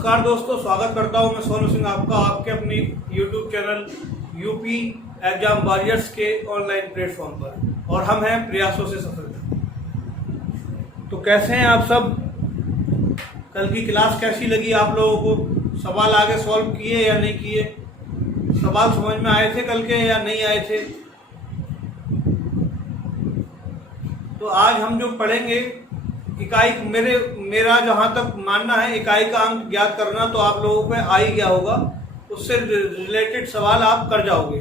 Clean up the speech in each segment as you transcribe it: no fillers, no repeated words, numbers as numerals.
नमस्कार दोस्तों, स्वागत करता हूं मैं सोनू सिंह आपका आपके अपनी YouTube channel UP exam warriors के ऑनलाइन प्लेटफॉर्म पर। और हम हैं प्रयासों से सफलता। तो कैसे हैं आप सब? कल की क्लास कैसी लगी आप लोगों को? सवाल आगे सॉल्व किए या नहीं किए? सवाल समझ में आए थे कल के या नहीं आए थे? तो आज हम जो पढ़ेंगे इकाई, मेरा जहां तक मानना है इकाई का अंक ज्ञात करना तो आप लोगों को आ ही गया होगा, उससे रिलेटेड सवाल आप कर जाओगे।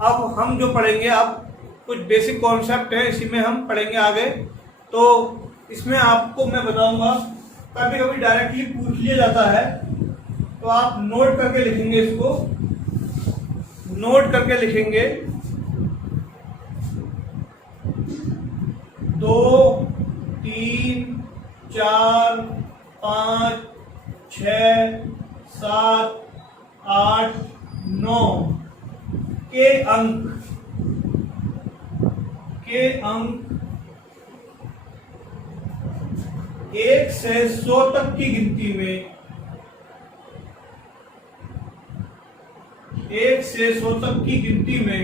अब हम जो पढ़ेंगे, अब कुछ बेसिक कॉन्सेप्ट है इसी में हम पढ़ेंगे आगे। तो इसमें आपको मैं बताऊंगा, कभी कभी डायरेक्टली पूछ लिया जाता है तो आप नोट करके लिखेंगे, इसको नोट करके लिखेंगे। 2 3 4 5 6 7 8 9 के अंक 1 से 100 तक की गिनती में 1 से 100 तक की गिनती में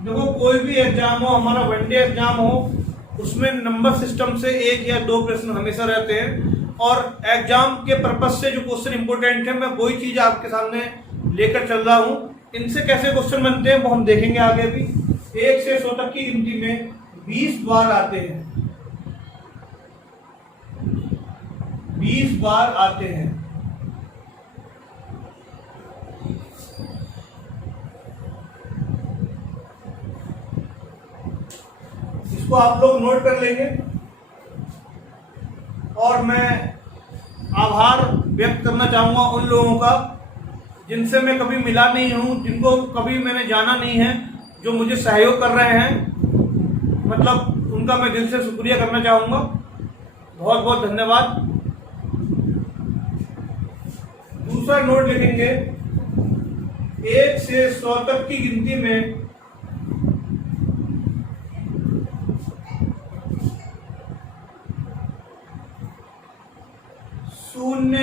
देखो, कोई भी एग्जाम हो, हमारा वनडे एग्जाम हो, उसमें नंबर सिस्टम से 1 या 2 प्रश्न हमेशा रहते हैं। और एग्जाम के पर्पज से जो क्वेश्चन इंपोर्टेंट है, मैं वही चीज आपके सामने लेकर चल रहा हूं। इनसे कैसे क्वेश्चन बनते हैं वो हम देखेंगे आगे भी। 1 से 100 तक की गिनती में 20 बार आते हैं, 20 बार आते हैं। इसको आप लोग नोट कर लेंगे। और मैं आभार व्यक्त करना चाहूंगा उन लोगों का जिनसे मैं कभी मिला नहीं हूं, जिनको कभी मैंने जाना नहीं है, जो मुझे सहयोग कर रहे हैं। मतलब उनका मैं दिल से शुक्रिया करना चाहूंगा। बहुत बहुत धन्यवाद। दूसरा नोट लिखेंगे, 1 से 100 तक की गिनती में 0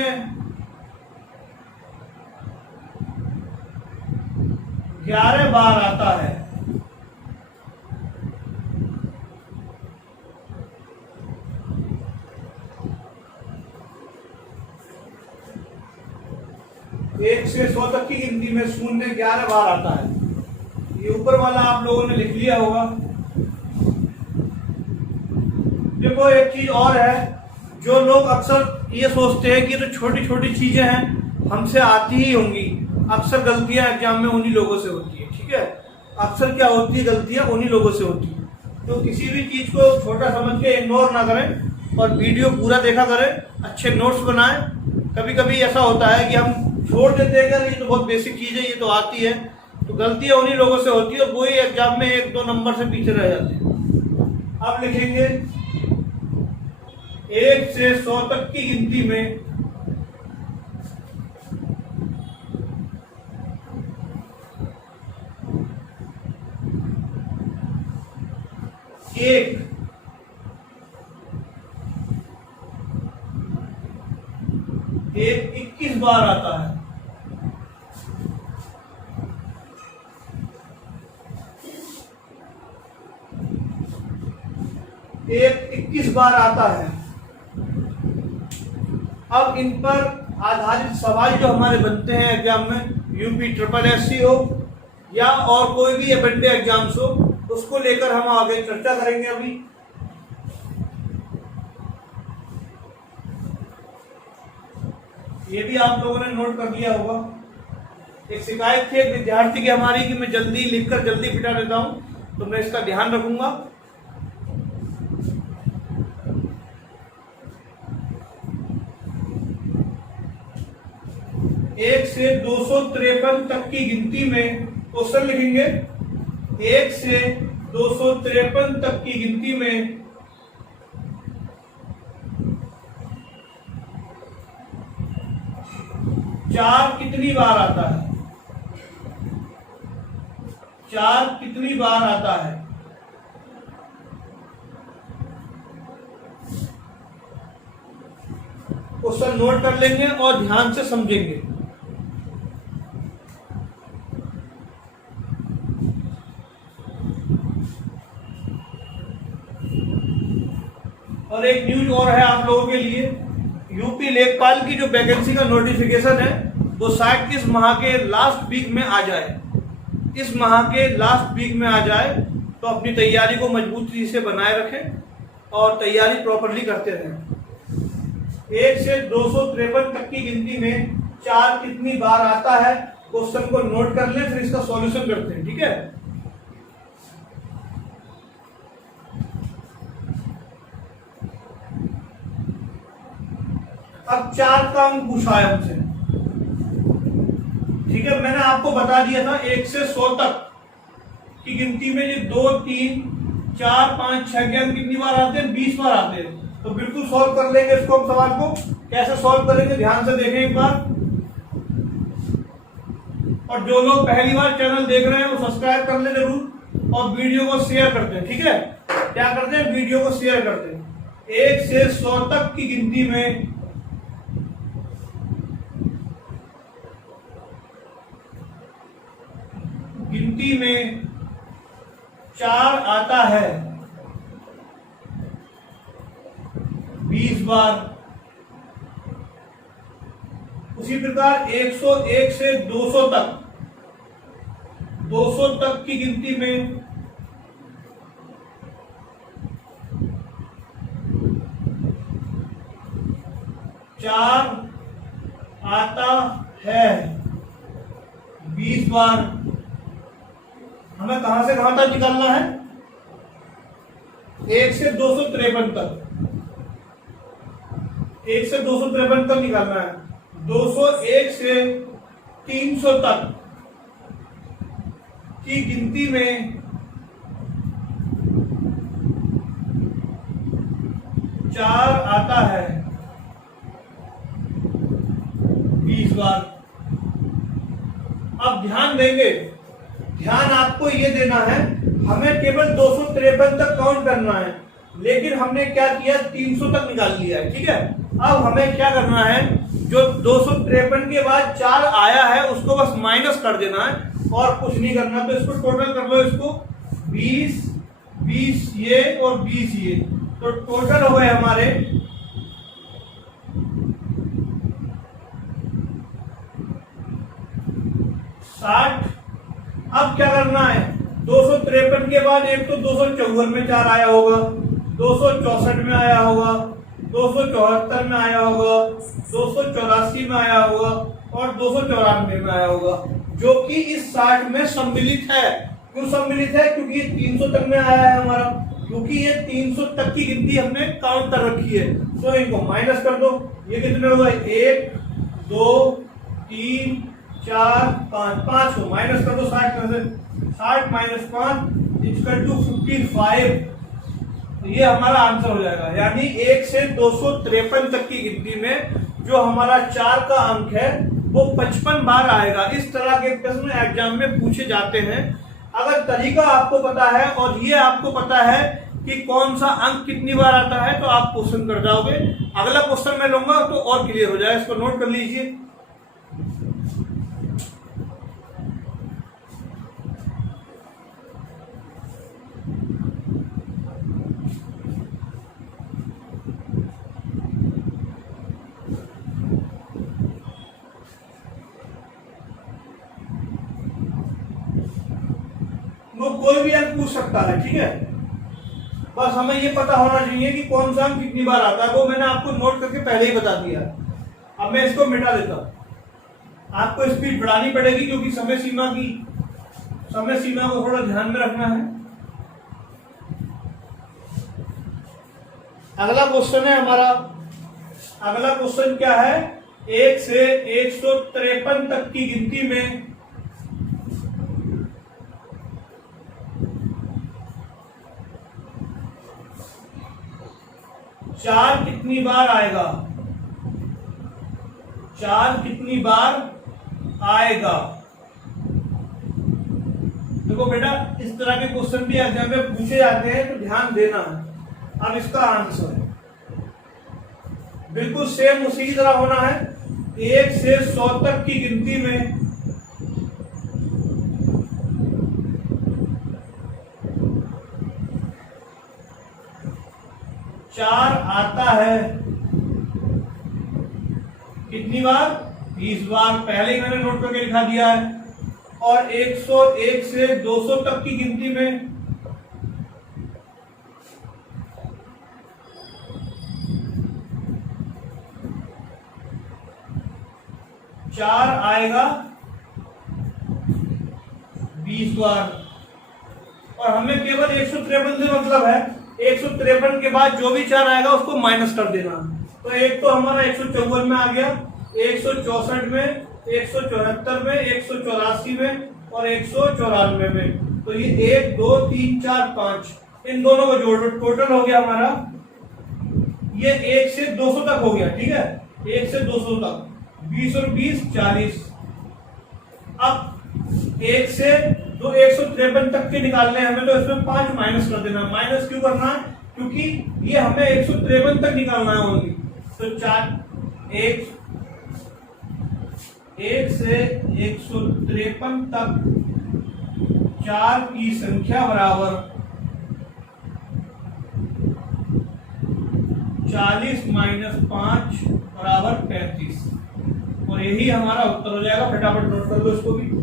11 बार आता है। एक से 100 तक की गिनती में 0 11 बार आता है। ये ऊपर वाला आप लोगों ने लिख लिया होगा। देखो, एक चीज और है, जो लोग अक्सर ये सोचते हैं कि तो छोटी छोटी चीजें हैं, हमसे आती ही होंगी। अक्सर गलतियां एग्जाम में उन्हीं लोगों से होती है। ठीक है, अक्सर क्या होती है, गलतियां उन्हीं लोगों से होती है। तो किसी भी चीज को छोटा समझ के इग्नोर ना करें और वीडियो पूरा देखा करें, अच्छे नोट्स बनाएं। कभी कभी ऐसा होता है कि हम छोड़ देते हैं कि ये तो बहुत बेसिक चीज है, ये तो आती है। तो गलतियां उन्हीं लोगों से होती है और वही एग्जाम में 1-2 नंबर से पीछे रह जाते हैं। अब लिखेंगे 1 से 100 तक की गिनती में 1 21 बार आता है। 21 बार आता है। अब इन पर आधारित सवाल जो हमारे बनते हैं एग्जाम में, यूपी SSSC हो या और कोई भी वनडे एग्जाम्स हो, उसको लेकर हम आगे चर्चा करेंगे। अभी ये भी आप लोगों ने नोट कर लिया होगा। एक शिकायत थी एक विद्यार्थी की हमारी कि मैं जल्दी लिखकर जल्दी पिटा देता हूं, तो मैं इसका ध्यान रखूंगा। एक से 253 तक की गिनती में क्वेश्चन लिखेंगे। 1 से 253 तक की गिनती में 4 कितनी बार आता है? 4 कितनी बार आता है? क्वेश्चन नोट कर लेंगे और ध्यान से समझेंगे। और एक न्यूज और है आप लोगों के लिए, यूपी लेखपाल की जो वैकेंसी का नोटिफिकेशन है वो शायद इस माह के लास्ट वीक में आ जाए। इस माह के लास्ट वीक में आ जाए तो अपनी तैयारी को मजबूती से बनाए रखें और तैयारी प्रॉपरली करते रहें। 1 से 253 तक की गिनती में 4 कितनी बार आता है, क्वेश्चन को नोट कर लें, फिर इसका सॉल्यूशन करते हैं। ठीक है, अब 4 का अंक पूछा है हमसे। ठीक है, मैंने आपको बता दिया था 1 से 100 तक की गिनती में ये 2, 3, 4, 5, 6 के अंक कितनी बार आते हैं, 20 बार आते हैं। तो बिल्कुल सॉल्व कर लेंगे इसको। हम सवाल को कैसे सॉल्व करेंगे ध्यान से देखें एक बार। और जो लोग पहली बार चैनल देख रहे हैं वो सब्सक्राइब कर ले जरूर और वीडियो को शेयर करते हैं। ठीक है, क्या करते हैं, वीडियो को शेयर करते हैं। 1 से 100 तक की गिनती में गिनती में 4 आता है 20 बार। उसी प्रकार 101 से 200 तक, 200 तक की गिनती में 4 आता है 20 बार। हमें कहां से कहां तक निकालना है, 1 से 253 तक, 1 से 253 तक निकालना है। 201 से 300 तक की गिनती में 4 आता है 20 बार। अब ध्यान देंगे, ध्यान आपको ये देना है, हमें केवल 253 तक काउंट करना है, लेकिन हमने क्या किया, 300 तक निकाल लिया है। ठीक है, अब हमें क्या करना है, जो 253 के बाद 4 आया है उसको बस माइनस कर देना है और कुछ नहीं करना। तो इसको टोटल कर लो, इसको 20, 20 ये और 20 ये, तो टोटल हो गए हमारे 60। अब क्या करना है, 253 के बाद एक तो 254 में 4 आया होगा, 264 में आया होगा, 274 में आया होगा, 284 में आया होगा और 294 में आया होगा, जो कि इस 60 में सम्मिलित है। क्यों सम्मिलित है, क्योंकि ये 300 तक में आया है हमारा, क्योंकि ये 300 तक की गिनती हमने काउंट कर रखी है। तो इनको माइनस कर दो, ये कितने हो गए, 1, 2, 3, 4, 5 को माइनस कर दो 60 में से। 60 - 5 इक्वल टू 55। तो ये हमारा आंसर हो जाएगा। यानी 1 से 253 तक की गिनती में जो हमारा 4 का अंक है वो 55 बार आएगा। इस तरह के प्रश्न एग्जाम में पूछे जाते हैं। अगर तरीका आपको पता है और ये आपको पता है कि कौन सा अंक कितनी बार आता है, तो आप क्वेश्चन कर जाओगे। अगला क्वेश्चन मैं लूंगा तो और क्लियर हो जाए, इसको नोट कर लीजिए। वो कोई भी अंक पूछ सकता है, ठीक है, बस हमें ये पता होना चाहिए कि कौन सा अंक कितनी बार आता है। वो मैंने आपको नोट करके पहले ही बता दिया। अब मैं इसको मिटा देता हूं। आपको स्पीड बढ़ानी पड़ेगी क्योंकि समय सीमा को थोड़ा ध्यान में रखना है। अगला क्वेश्चन है हमारा, अगला क्वेश्चन क्या है, 1 से 153 तक की गिनती में 4 कितनी बार आएगा, 4 कितनी बार आएगा। देखो बेटा, इस तरह के क्वेश्चन भी एग्जाम में पूछे जाते हैं, तो ध्यान देना है। अब इसका आंसर बिल्कुल सेम उसी की तरह होना है। 1 से 100 तक की गिनती में चार आता है कितनी बार? 20 बार। पहले ही मैंने नोट करके लिखा दिया है। और 101 से 200 तक की गिनती में चार आएगा 20 बार। और हमें केवल 153 से मतलब है, 153 के बाद जो भी चार आएगा उसको माइनस कर देना। तो एक तो हमारा 154 में आ गया, 164 में, 174 में, 184 में और 194 में। तो ये 1 2 3 4 5 इन दोनों को जोड़, टोटल हो गया हमारा ये 1 से 200 तक हो गया। ठीक है, 1 से 200 तक 20 और 20 40। अब 1 से 153 तक के निकालने हैं हमें, तो इसमें 5 माइनस कर देना। माइनस क्यों करना है? क्योंकि ये हमें 153 तक निकालना है ओनली। तो 1 से 153 तक 4 की संख्या बराबर 40 माइनस 5 बराबर 35। और यही हमारा उत्तर हो जाएगा। फटाफट नोट कर लो इसको भी।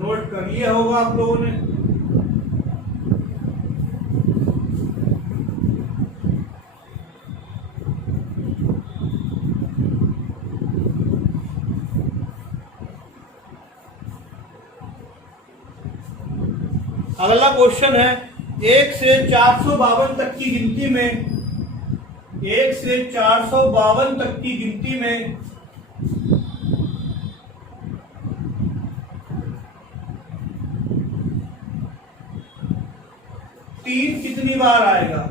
नोट कर लिया होगा आप लोगों ने। अगला क्वेश्चन है 1 से 452 तक की गिनती में 1 से 452 तक की गिनती में तीन कितनी बार आएगा?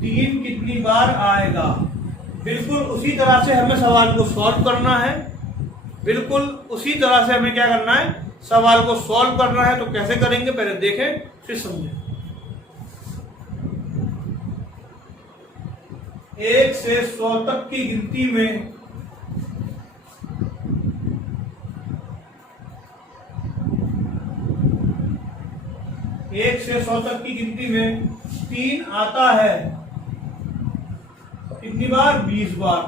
तीन कितनी बार आएगा? बिल्कुल उसी तरह से हमें सवाल को सॉल्व करना है। बिल्कुल उसी तरह से हमें क्या करना है? सवाल को सॉल्व करना है। तो कैसे करेंगे पहले देखें फिर समझें। 1 से 100 तक की गिनती में एक से 100 तक की गिनती में 3 आता है कितनी बार? 20 बार।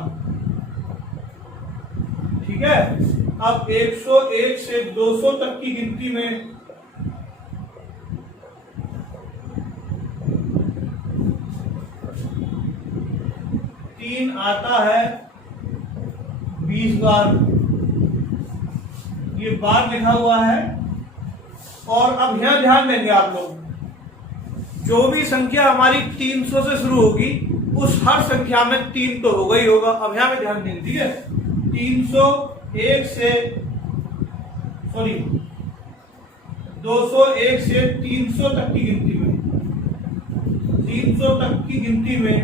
ठीक है। अब 101 से 200 तक की गिनती में तीन आता है 20 बार। ये बार लिखा हुआ है। और अब यहां ध्यान देंगे आप लोग, जो भी संख्या हमारी 300 से शुरू होगी उस हर संख्या में 3 तो होगा ही होगा। अब यहां पे ध्यान देंगे। ठीक है, 201 से 300 तक की गिनती में 300 तक की गिनती में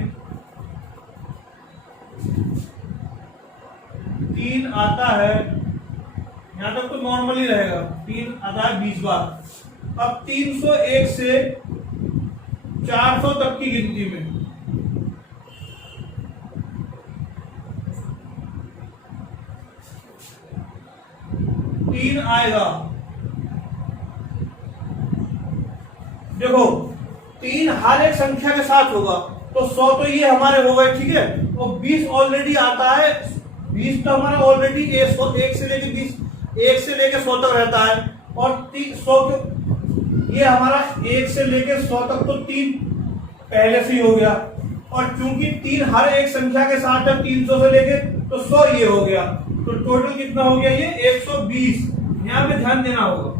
3 आता है। यहां तक तो नॉर्मली रहेगा। 3 आता है 20 बार। अब 301 से 400 तक की गिनती में 3 आएगा। देखो 3 हर एक संख्या के साथ होगा तो 100 तो ये हमारे हो गए। ठीक है, और 20 ऑलरेडी आता है। 20 तो हमारा ऑलरेडी 1 से लेके 20 1 से लेके 100 तक रहता है। और 100 ये हमारा 1 से लेके 100 तक तो 3 पहले से ही हो गया। और चूंकि 3 हर एक संख्या के साथ है 300 से लेके तो 100 ये हो गया। तो टोटल कितना हो गया? ये 120। यहां पे ध्यान देना होगा।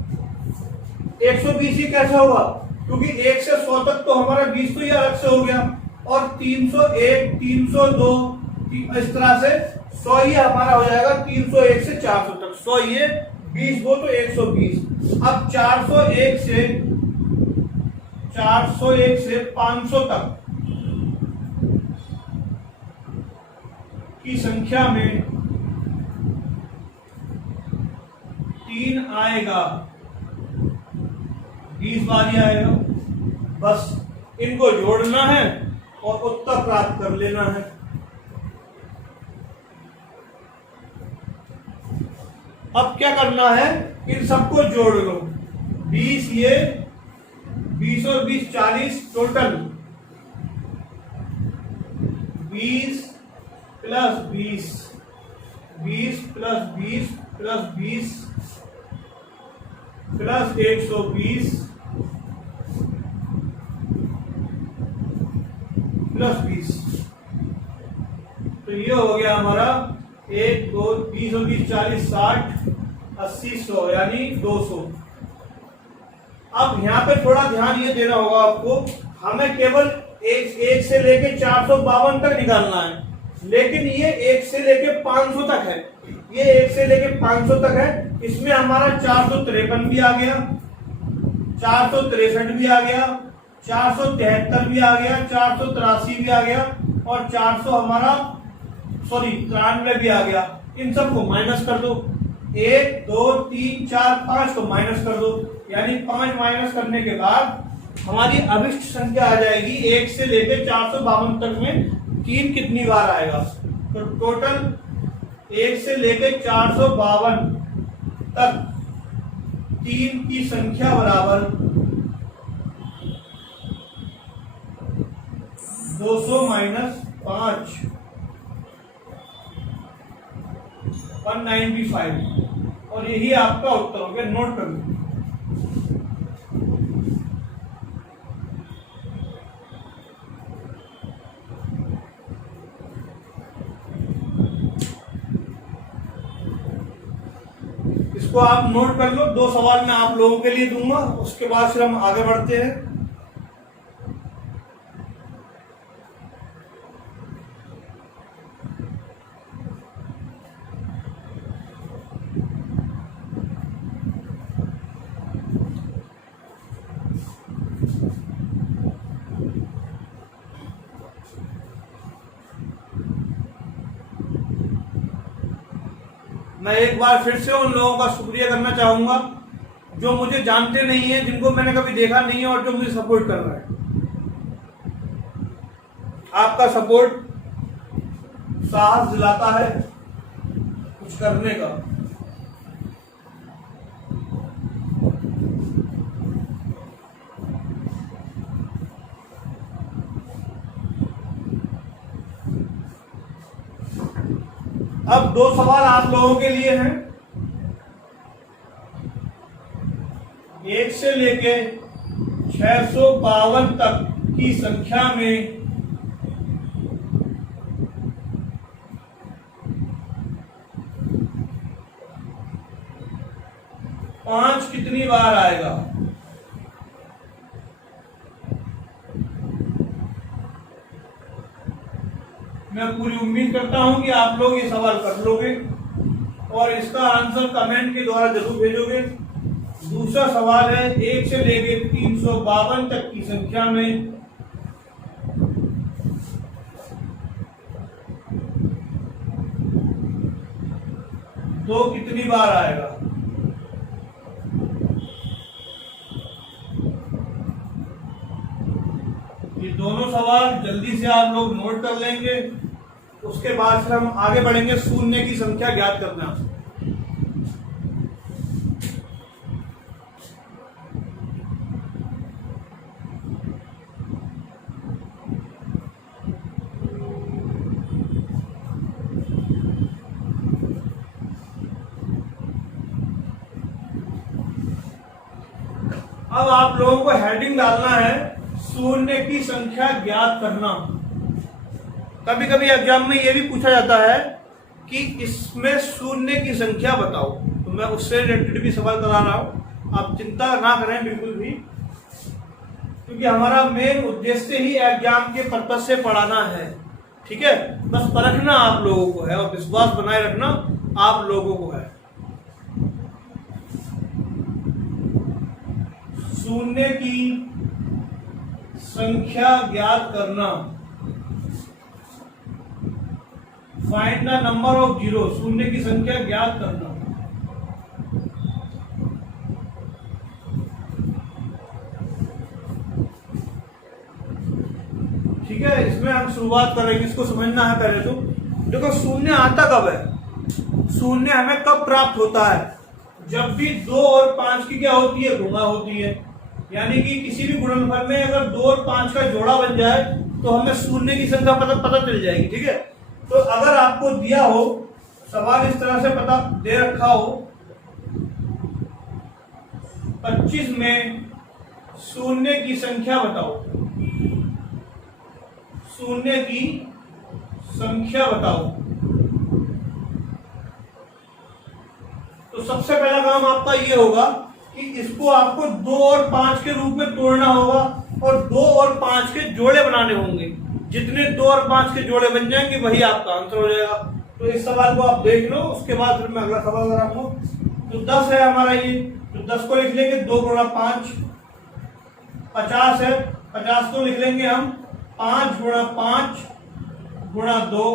120 ही कैसे होगा? क्योंकि 1 से 100 तक तो हमारा 20 तो ये अलग से हो गया। और 301, 302, इस तरह से 100 ये हमारा हो जाएगा 301 से 400 तक। 100 ये 20 वो तो 120। अब 401 से 500 तक की संख्या में 3 आएगा, 20 बार ही आएगा। बस इनको जोड़ना है और उत्तर प्राप्त कर लेना है। अब क्या करना है, इन सबको जोड़ लो। 20 ये 20 और 20 40, total 20 plus 20, 20 plus 20 plus 20 plus 120 plus 20। तो ये हो गया हमारा 1 2 20 और 20 40 60 80 100 यानी 200। अब यहाँ पे थोड़ा ध्यान ये देना होगा आपको, हमें केवल एक से लेके 452 तक निकालना है, लेकिन ये 1 से लेके 500 तक है। ये 1 से लेके 500 तक है, इसमें हमारा 453 भी आ गया, 463 भी आ गया, 473 भी आ गया, 483 भी आ गया और 400 हमारा 93 भी आ गया। इन सबको माइनस कर दो, 1 2 3 4 5 को माइनस कर दो, यानी 5 माइनस करने के बाद हमारी अभिष्ट संख्या आ जाएगी 1 से लेकर 452 तक में 3 कितनी बार आएगा। तो टोटल 1 से लेकर 452 तक 3 की संख्या बराबर 200 माइनस 5 195 और यही आपका उत्तर हो गया। नोट कर लो। इसको आप नोट कर लो। 2 सवाल मैं आप लोगों के लिए दूंगा, उसके बाद फिर हम आगे बढ़ते हैं। मैं एक बार फिर से उन लोगों का शुक्रिया करना चाहूंगा जो मुझे जानते नहीं है, जिनको मैंने कभी देखा नहीं है और जो मुझे सपोर्ट कर रहा है। आपका सपोर्ट साहस दिलाता है कुछ करने का। अब 2 सवाल आप लोगों के लिए हैं। 1 से लेके 652 तक की संख्या में 5 कितनी बार आएगा। मैं पूरी उम्मीद करता हूं कि आप लोग ये सवाल कर लोगे और इसका आंसर कमेंट के द्वारा जरूर भेजोगे। दूसरा सवाल है 1 से लेके 352 तक की संख्या में 2 कितनी बार आएगा। ये दोनों सवाल जल्दी से आप लोग नोट कर लेंगे, उसके बाद फिर हम आगे बढ़ेंगे शून्य की संख्या ज्ञात करना। अब आप लोगों को हेडिंग डालना है शून्य की संख्या ज्ञात करना। कभी कभी एग्जाम में यह भी पूछा जाता है कि इसमें शून्य की संख्या बताओ, तो मैं उससे रिलेटेड भी सवाल करा रहा हूं। आप चिंता ना करें बिल्कुल भी, क्योंकि हमारा मेन उद्देश्य ही एग्जाम के पर्पज से पढ़ाना है। ठीक है, बस परखना आप लोगों को है और विश्वास बनाए रखना आप लोगों को है। शून्य की संख्या ज्ञात करना, find the number of zero, शून्य की संख्या ज्ञात करना। ठीक है, इसमें हम शुरुआत करेंगे, इसको समझना है पहले तो। देखो शून्य आता कब है, शून्य हमें कब प्राप्त होता है, जब भी 2 और 5 की क्या होती है, गुणा होती है। यानी कि किसी भी गुणनफल में अगर 2 और 5 का जोड़ा बन जाए तो हमें शून्य की संख्या पता चल जाएगी। ठीक है, तो अगर आपको दिया हो सवाल इस तरह से पता दे रखा हो 25 में शून्य की संख्या बताओ, शून्य की संख्या बताओ, तो सबसे पहला काम आपका ये होगा कि इसको आपको 2 और 5 के रूप में तोड़ना होगा और 2 और 5 के जोड़े बनाने होंगे। जितने 2 और 5 के जोड़े बन जाएंगे वही आपका आंसर हो जाएगा। तो इस सवाल को आप देख लो, उसके बाद फिर मैं अगला सवाल कराऊंगा। तो 10 है हमारा ये, तो 10 को लिख लेंगे 2 गुणा 5, 50 है, 50 को लिख लेंगे हम 5 गुणा 5 गुणा 2।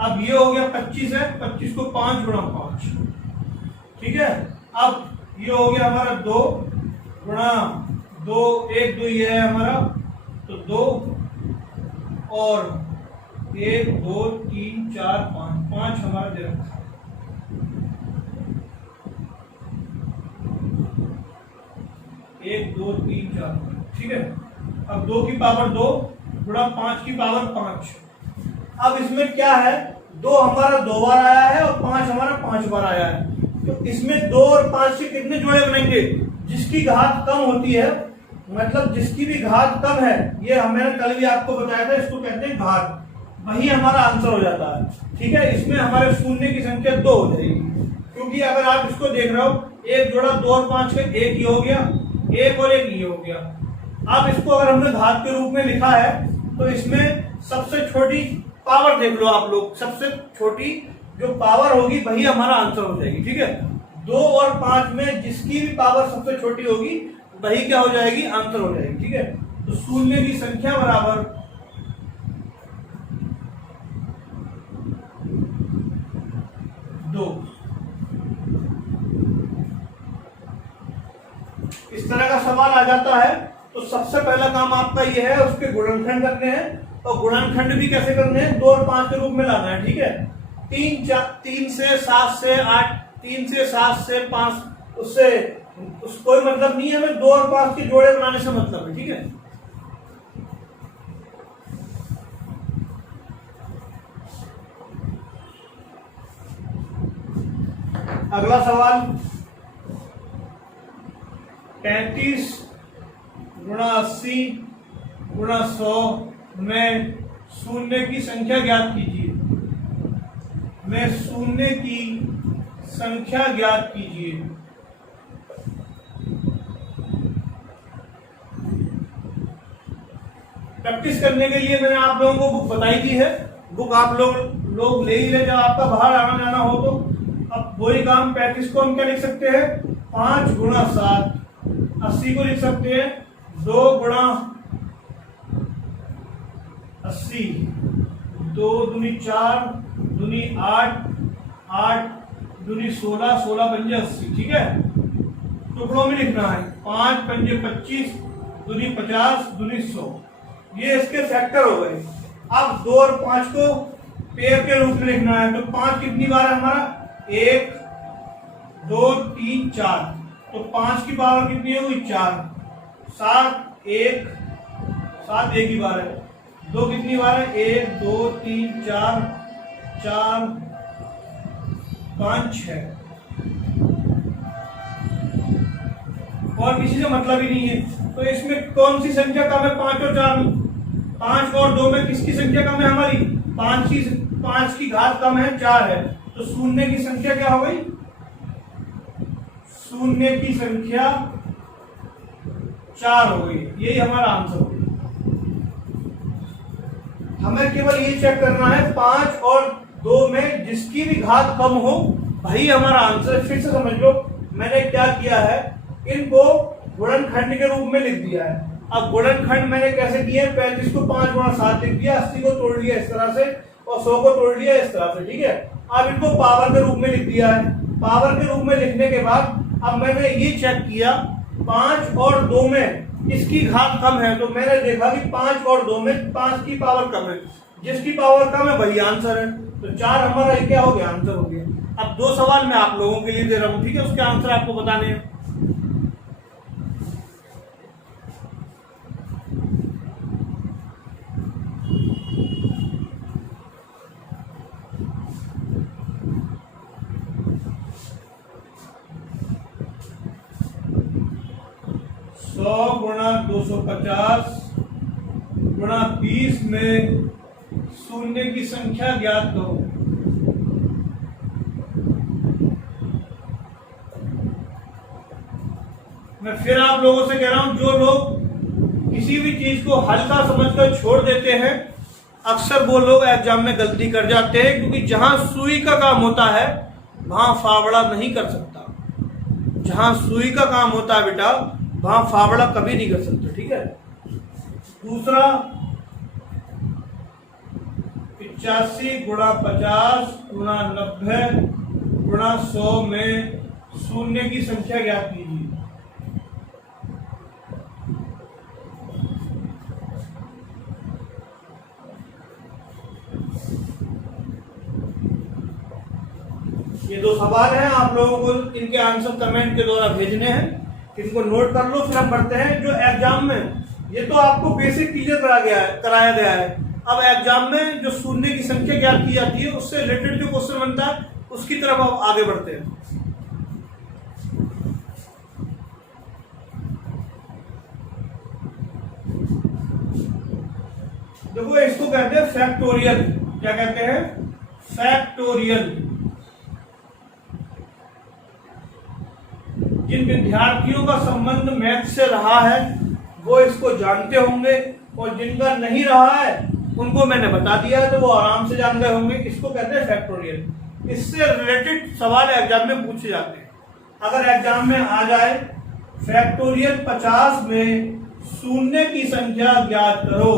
अब ये हो गया 25 है, 25 को 5 गुणा 5। ठीक है, अब ये हो गया हमारा 2 गुणा 2, 1 2 ये है हमारा, तो 2 और 1 2 3 4 5, 5 हमारा दे रखा है। एक 2 3 4, ठीक है। अब 2 की पावर 2 गुणा 5 की पावर 5। अब इसमें क्या है, 2 हमारा 2 बार आया है और 5 हमारा 5 बार आया है। तो इसमें 2 और 5 के कितने जोड़े बनेंगे, जिसकी घात कम होती है, मतलब जिसकी भी घात कम है, ये हमने कल भी आपको बताया था, इसको कहते हैं घात, वही हमारा आंसर हो जाता है। ठीक है, इसमें हमारे शून्य की संख्या 2 हो जाएगी, क्योंकि अगर आप इसको देख रहे हो, एक जोड़ा 2 और 5 का 1 ही हो गया, 1 और 1 ये हो गया। अब इसको अगर हमने घात के रूप में लिखा है तो इसमें सबसे छोटी पावर देख लो आप लोग, सबसे छोटी जो पावर होगी वही हमारा आंसर हो जाएगी। ठीक है, 2 और 5 में जिसकी भी पावर सबसे छोटी होगी वही क्या हो जाएगी, आंसर हो जाएगी। ठीक है, तो शून्य की संख्या बराबर 2। इस तरह का सवाल आ जाता है तो सबसे पहला काम आपका ये है, उसके गुणनखंड करने हैं, और गुणनखंड भी कैसे करने हैं, 2 और 5 के रूप में लाना है। ठीक है, 3 से 7 से 8, 3 से 7 से 5, उससे कोई मतलब नहीं है, हमें 2 और 5 के जोड़े बनाने से मतलब है। ठीक है, अगला सवाल 35 गुणा 80 गुणा 100 में शून्य की संख्या ज्ञात कीजिए, में शून्य की संख्या ज्ञात कीजिए। प्रैक्टिस करने के लिए मैंने आप लोगों को बुक बताई दी है, बुक आप लोग ले ही ले, जब आपका बाहर आना जाना हो तो। अब वही काम 35 को हम क्या लिख सकते हैं, 5 गुणा 7, 80 को लिख सकते हैं 2 गुणा 80, 2 दूनी 4 दूनी 8, 8 दूनी 16, 16 पंजे 80। ठीक है, टुकड़ों में लिखना है, 5 पंजे 25 दूनी 50 दूनी 100, ये इसके फैक्टर हो गए। अब 2 और 5 को पेयर के रूप में लिखना है, तो 5 कितनी बार है हमारा, 1 2 3 4, तो 5 की पावर कितनी होगी, 4, 7 एक ही बार है, 2 कितनी बार है, 1 2 3 4 4 5 6, और किसी से मतलब ही नहीं है। तो इसमें कौन सी संख्या कम है, 5 और 4 में, 5 और 2 में किसकी संख्या कम है हमारी, 5 की घात कम है, 4 है, तो शून्य की संख्या क्या हो गई, शून्य की संख्या 4 हो गई, यही हमारा आंसर हो गया। हमें केवल ये चेक करना है 5 और 2 में जिसकी भी घात कम हो, वही हमारा आंसर। फिर से समझ लो, मैंने क्या किया है, इनको गुणनखंड के रूप में लिख दिया है। अब गुणनखंड मैंने कैसे किए, 35 को 5 गुणा 7 लिख दिया, 80 को तोड़ लिया इस तरह से और 100 को तोड़ लिया इस तरह से, ठीक है। अब इनको पावर के रूप में लिख दिया है। पावर के रूप में लिखने के बाद अब मैंने ये चेक किया 5 और 2 में इसकी घात कम है, तो मैंने देखा कि 5 और 2 में 5 की पावर कम है, जिसकी पावर कम है वही आंसर है। तो 4 हमारा क्या हो गया, आंसर हो गया। अब 2 सवाल मैं आप लोगों के लिए दे रहा हूं, ठीक है, उसके आंसर आपको बताने हैं। गुणा 250 गुणा 20 में शून्य की संख्या ज्ञात करो। मैं फिर आप लोगों से कह रहा हूं, जो लोग किसी भी चीज को हल्का समझकर छोड़ देते हैं, अक्सर वो लोग एग्जाम में गलती कर जाते हैं, क्योंकि जहां सुई का काम होता है वहां फावड़ा नहीं कर सकता। जहां सुई का काम होता है बेटा, वहां फावड़ा कभी नहीं कर सकते, ठीक है। दूसरा 85 गुणा 50 गुणा 90 गुणा 100 में शून्य की संख्या ज्ञात कीजिए। ये 2 सवाल हैं, आप लोगों को इनके आंसर कमेंट के द्वारा भेजने हैं। इनको नोट कर लो, फिर हम बढ़ते हैं जो एग्जाम में। ये तो आपको बेसिक क्लियर कराया गया है। अब एग्जाम में जो शून्य की संख्या ज्ञात की जाती है, उससे रिलेटेड जो क्वेश्चन बनता है, उसकी तरफ अब आगे बढ़ते हैं। देखो, इसको कहते हैं फैक्टोरियल। क्या कहते हैं, फैक्टोरियल। जिन विद्यार्थियों का संबंध मैथ से रहा है वो इसको जानते होंगे, और जिनका नहीं रहा है उनको मैंने बता दिया है, तो वो आराम से जान गए होंगे। इसको कहते हैं फैक्टोरियल। इससे रिलेटेड सवाल एग्जाम में पूछे जाते हैं। अगर एग्जाम में आ जाए फैक्टोरियल 50 में शून्य की संख्या ज्ञात करो,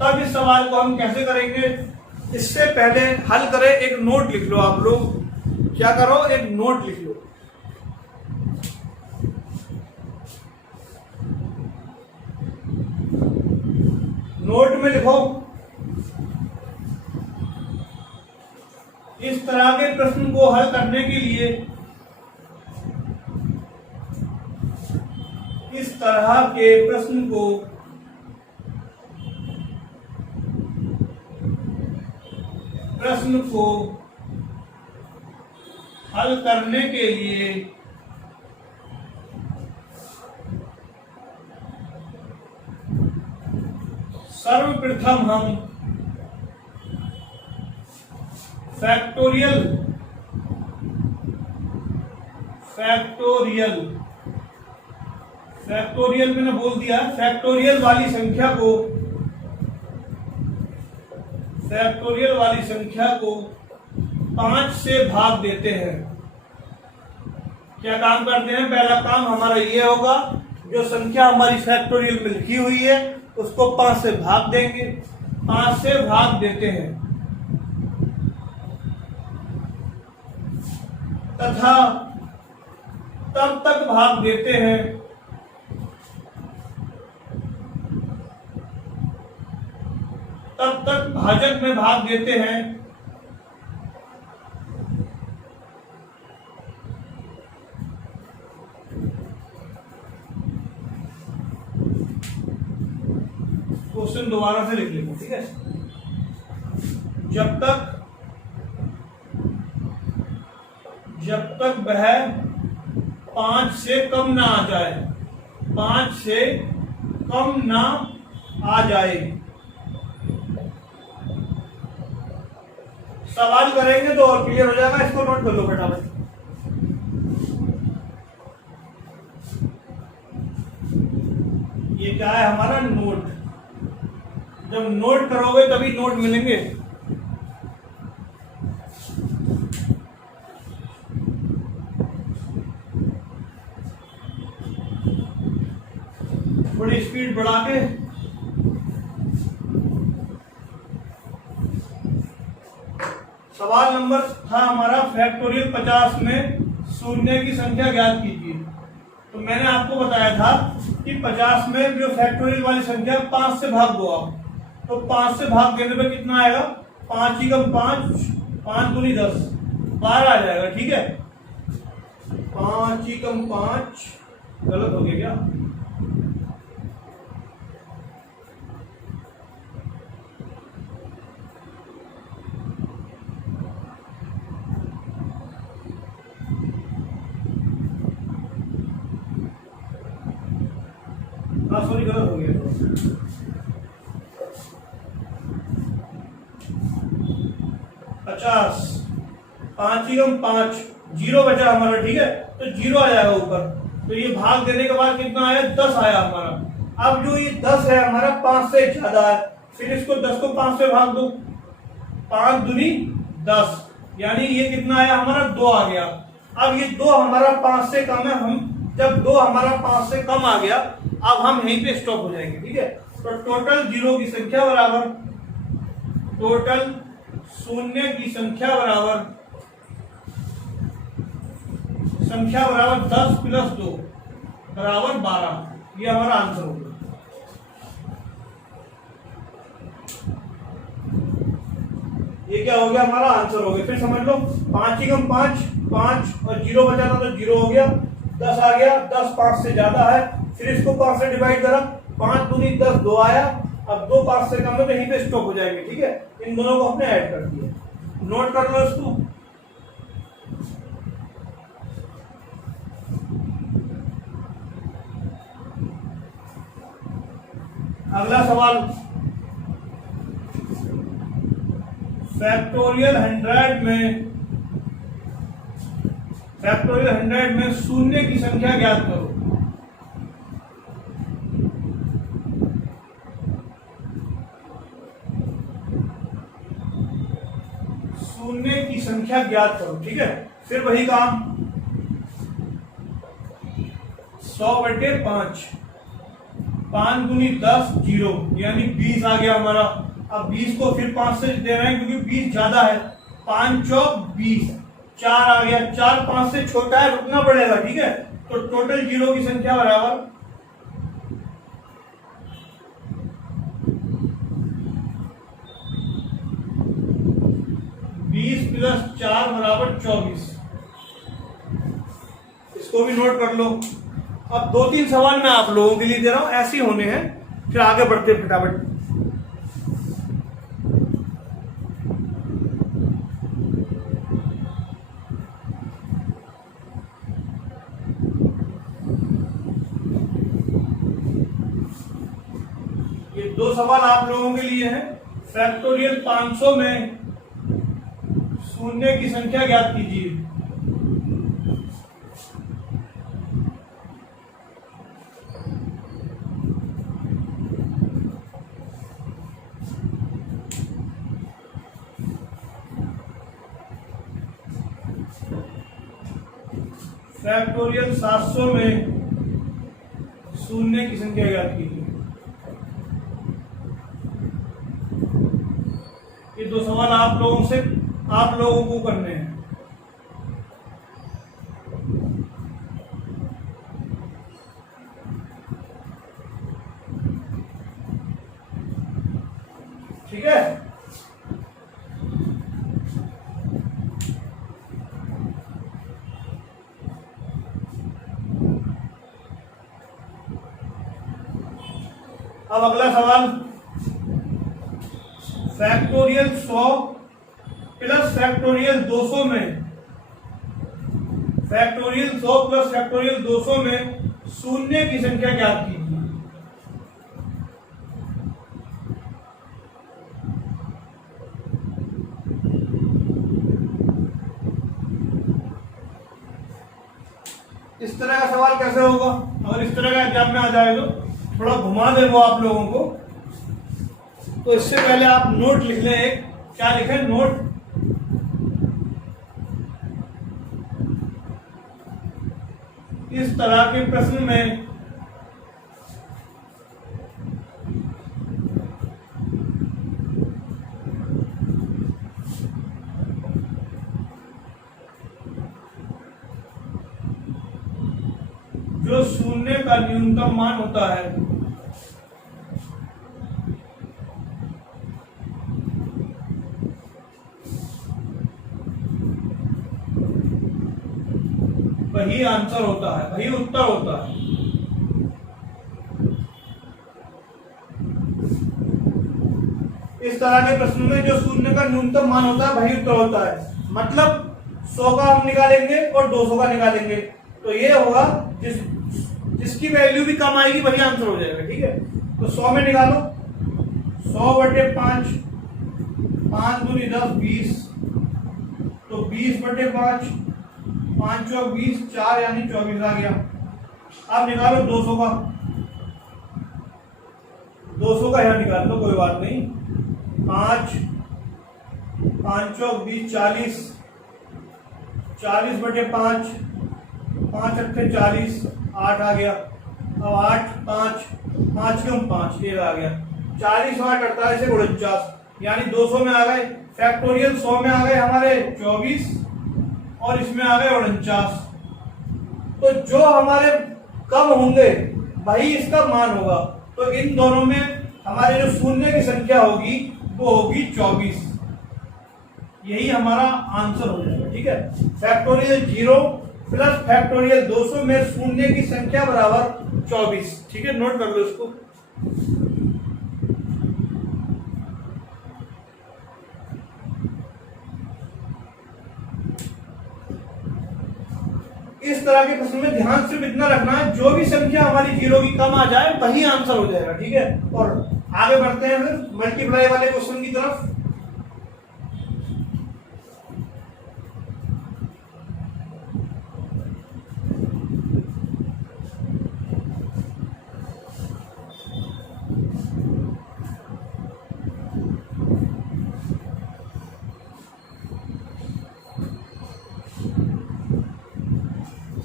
तब इस सवाल को हम कैसे करेंगे। इससे पहले हल करें, एक नोट लिख लो। आप लोग क्या करो, एक नोट लिख लो। नोट में लिखो, इस तरह के प्रश्न को हल करने के लिए, इस तरह के प्रश्न को हल करने के लिए सर्वप्रथम हम फैक्टोरियल मैंने बोल दिया, फैक्टोरियल वाली संख्या को 5 से भाग देते हैं। क्या काम करते हैं, पहला काम हमारा ये होगा, जो संख्या हमारी फैक्टोरियल में लिखी हुई है उसको 5 से भाग देंगे। 5 से भाग देते हैं तथा तब तक भाग देते हैं तब तक भाजक में भाग देते हैं क्वेश्चन दोबारा से लिख लेंगे, ठीक है। जब तक वह 5 से कम ना आ जाए, 5 से कम ना आ जाए, सवाल करेंगे तो और क्लियर हो जाएगा। इसको नोट कर लो फटाफट। ये क्या है हमारा नोट। जब नोट करोगे तभी नोट मिलेंगे। थोड़ी स्पीड बढ़ा के। सवाल नंबर था हमारा फैक्टोरियल 50 में शून्य की संख्या ज्ञात कीजिए। तो मैंने आपको बताया था कि 50 में जो फैक्टोरियल वाली संख्या 5 से भाग दो आप, तो 5 से भाग देने पे कितना आएगा? 5 ही कम 5, 5 दूनी 10, 12 आ जाएगा। ठीक है, 5 ही कम 5 गलत हो गया क्या? हाँ सॉरी, गलत हो गया। 50, 5 ही कम 5, 0 बचा हमारा। ठीक है, तो 0 आ जाएगा ऊपर। तो ये भाग देने के बाद कितना आया? 10 आया हमारा। अब जो ये 10 है हमारा 5 से ज्यादा है, फिर इसको 10 को 5 से भाग दो, 5 दूनी 10, यानी ये कितना आया हमारा? 2 आ गया। अब ये 2 हमारा 5 से कम है। हम जब 2 हमारा 5 से कम आ गया, अब हम यहीं पे स्टॉप हो जाएंगे। ठीक है, तो टोटल जीरो की संख्या बराबर, टोटल शून्य की संख्या बराबर 10 प्लस 2 बराबर 12। ये हमारा आंसर होगा। ये क्या हो गया? हमारा आंसर हो गया। फिर समझ लो, 5 ही कम 5, 5 और 0 बचा था तो 0 हो गया। 10 आ गया, 10 5 से ज्यादा है, फिर इसको 5 से डिवाइड करा, 5 दूनी 10, 2 आया। अब 2 5 से कम है तो यहीं पे स्टॉप हो जाएंगे। ठीक है, इन दोनों को हमने ऐड कर दिया। नोट कर लो इसको। अगला सवाल, फैक्टोरियल 100 में शून्य की संख्या ज्ञात करो। शून्य की संख्या ज्ञात करो। ठीक है, फिर वही काम, 100/5, 5 दूनी 10, 0, यानी 20 आ गया हमारा। अब 20 को फिर 5 से दे रहे हैं क्योंकि 20 ज्यादा है। 5 चौक 20, 4 आ गया। 4 5 से छोटा है, रुकना पड़ेगा। ठीक है, तो टोटल जीरो की संख्या बराबर 20 प्लस 4 बराबर 24। इसको भी नोट कर लो। अब 2-3 सवाल मैं आप लोगों के लिए दे रहा हूं, ऐसे ही होने हैं, फिर आगे बढ़ते फटाफट। ये 2 सवाल आप लोगों के लिए हैं। फैक्टोरियल 500 में शून्य की संख्या ज्ञात कीजिए। फैक्टोरियल 700 में शून्य की संख्या ज्ञात कीजिए। ये 2 सवाल आप लोगों को करने हैं। ठीक है, अब अगला सवाल, फैक्टोरियल 100 प्लस फैक्टोरियल 200 में, फैक्टोरियल 100 प्लस फैक्टोरियल 200 में शून्य की संख्या ज्ञात कीजिए। इस तरह का सवाल कैसे होगा? अगर इस तरह का एग्जाम में आ जाए तो थोड़ा घुमा दे वो आप लोगों को। तो इससे पहले आप नोट लिख लें एक, क्या लिखें? नोट। इस तरह के प्रश्न में जो शून्य का न्यूनतम मान होता है वही आंसर होता है, वही उत्तर होता है। इस तरह के प्रश्न में जो शून्य का न्यूनतम मान होता है वही उत्तर होता है। मतलब 100 का हम निकालेंगे और 200 का निकालेंगे, तो ये होगा जिसकी वैल्यू भी कम आएगी वही आंसर हो जाएगा। ठीक है, तो 100 में निकालो, 100/5, 5 दूनी 10, 20, तो 20/5, 5 चौक 20, 4 यानी 24 आ गया। अब निकालो 200 का, 200 का यहाँ निकाल लो, कोई बात नहीं। 5 चौक 20, 40, 40/5, 5 अट्ठे 40, 8 आ गया। अब 8, 5, 5 क्यों 5, ये आ गया। 40 8 48 49, यानी 200 में आ गए। फैक्टोरियल 100 में आ गए हमारे 24 और इसमें आ गए 49। तो जो हमारे कम होंगे वही इसका मान होगा। तो इन दोनों में हमारे जो शून्य की संख्या होगी वो होगी 24। यही हमारा आंसर हो जाएगा। ठीक है, फैक्टोरियल 0 प्लस फैक्टोरियल 200 में शून्य की संख्या बराबर 24। ठीक है, नोट कर लो इसको। इस तरह के प्रश्न में ध्यान सिर्फ इतना रखना है, जो भी संख्या हमारी 0 की कम आ जाए वही आंसर हो जाएगा। ठीक है, और आगे बढ़ते हैं फिर मल्टीप्लाई वाले क्वेश्चन की तरफ।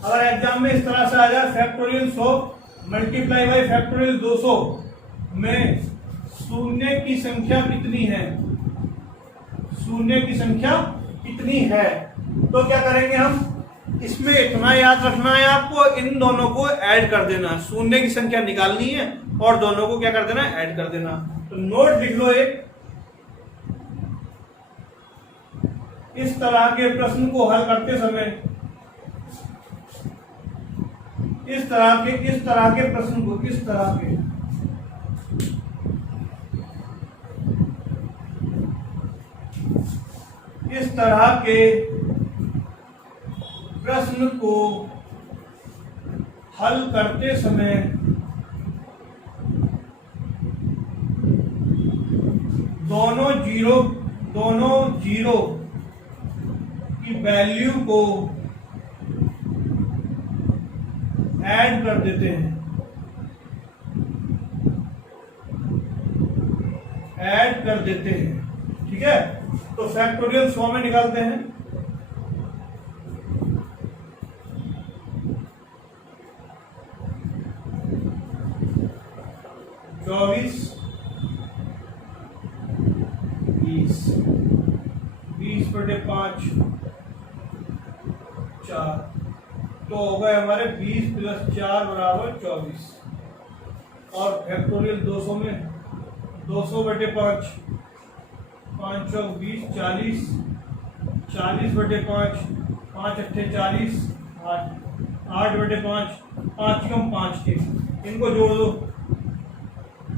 अगर एग्जाम में इस तरह से आ जाए, फैक्टोरियल 100 मल्टीप्लाई बाई फैक्टोरियल 200 में शून्य की संख्या कितनी है, शून्य की संख्या कितनी है, तो क्या करेंगे हम? इसमें इतना याद रखना है आपको, इन दोनों को ऐड कर देना। शून्य की संख्या निकालनी है और दोनों को क्या कर देना? ऐड कर देना। तो नोट लिख लो एक, इस तरह के प्रश्न को हल करते समय इस तरह के प्रश्न को इस तरह के प्रश्न को हल करते समय दोनों जीरो की वैल्यू को ऐड कर देते हैं, ऐड कर देते हैं। ठीक है, तो फैक्टोरियल 100 में निकालते हैं। चौबीस 20/5 4, तो हो गए हमारे 20 + 4 = 24। और फैक्टोरियल 200 में 200/5, 5 चौक 20, 40, 40/5, 5 अट्ठे 40, 8/5, 5 कम 5 के, इनको जोड़ दो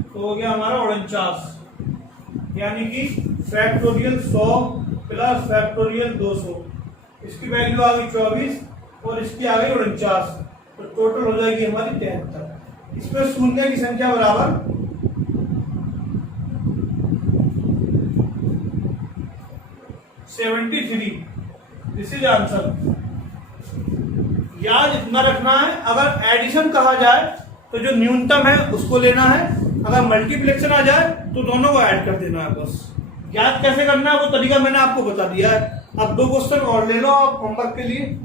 तो हो गया हमारा 49। यानी कि फैक्टोरियल 100 प्लस फैक्टोरियल 200, इसकी वैल्यू आ गई 24 और इसकी आ गई 49, तो टोटल हो जाएगी हमारी 73। इसमें शून्य की संख्या बराबर 73। This is answer. याद इतना रखना है, अगर एडिशन कहा जाए तो जो न्यूनतम है उसको लेना है, अगर मल्टीप्लिकेशन आ जाए तो दोनों को ऐड कर देना है बस। याद कैसे करना है वो तरीका मैंने आपको बता दिया है। अब 2 क्वेश्चन और ले लो आप होमवर्क के लिए।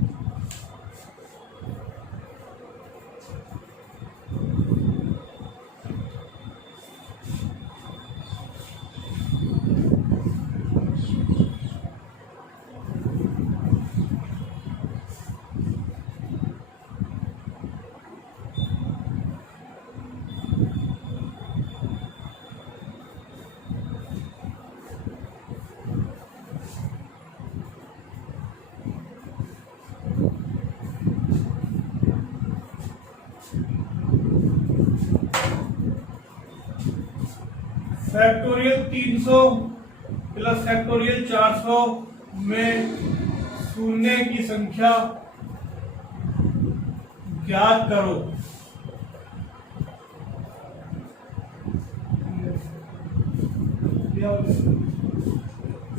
फैक्टोरियल 300 प्लस फैक्टोरियल 400 में शून्य की संख्या ज्ञात करो।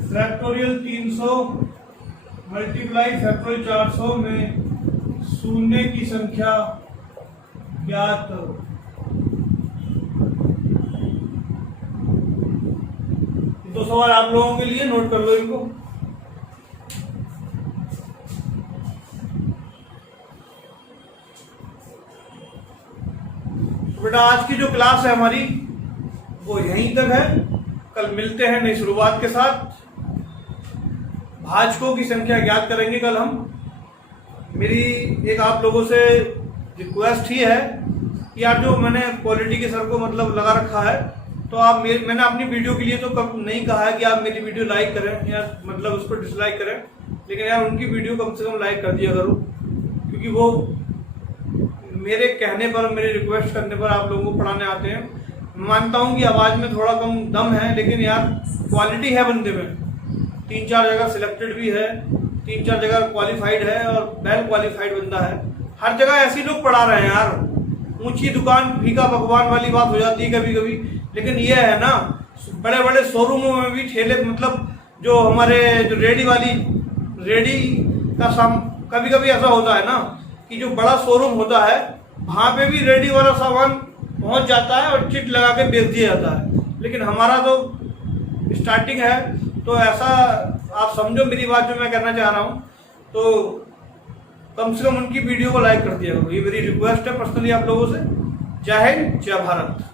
फैक्टोरियल 300 मल्टीप्लाई फैक्टोरियल 400 में शून्य की संख्या ज्ञात करो। तो सवाल आप लोगों के लिए, नोट कर लो इनको। तो बेटा आज की जो क्लास है हमारी वो यहीं तक है। कल मिलते हैं नई शुरुआत के साथ। भाजकों की संख्या ज्ञात करेंगे कल हम। मेरी एक आप लोगों से रिक्वेस्ट ही है कि यार जो मैंने क्वालिटी के सर को मतलब लगा रखा है, तो आप मैंने अपनी वीडियो के लिए तो कब नहीं कहा है कि आप मेरी वीडियो लाइक करें या मतलब उस पर डिसलाइक करें, लेकिन यार उनकी वीडियो कम से कम लाइक कर दिया करो, क्योंकि वो मेरे कहने पर, मेरे रिक्वेस्ट करने पर आप लोगों को पढ़ाने आते हैं। मानता हूँ कि आवाज़ में थोड़ा कम दम है, लेकिन यार क्वालिटी है बंदे में। 3-4 जगह सिलेक्टेड भी है, 3-4 जगह क्वालिफाइड है और वेल क्वालिफाइड बंदा है। हर जगह ऐसे लोग पढ़ा रहे हैं यार। ऊंची दुकान फीका पकवान वाली बात हो जाती है कभी कभी, लेकिन ये है ना, बड़े बड़े शोरूमों में भी ठेले, मतलब जो हमारे जो रेडी का कभी कभी ऐसा होता है ना कि जो बड़ा शोरूम होता है वहाँ पे भी रेडी वाला सामान पहुँच जाता है और चिट लगा के बेच दिया जाता है। लेकिन हमारा तो स्टार्टिंग है, तो ऐसा आप समझो मेरी बात जो मैं कहना चाह रहा हूँ। तो कम से कम उनकी वीडियो को लाइक कर दिया करो, ये मेरी रिक्वेस्ट है पर्सनली आप लोगों से। जय हिंद, जय भारत।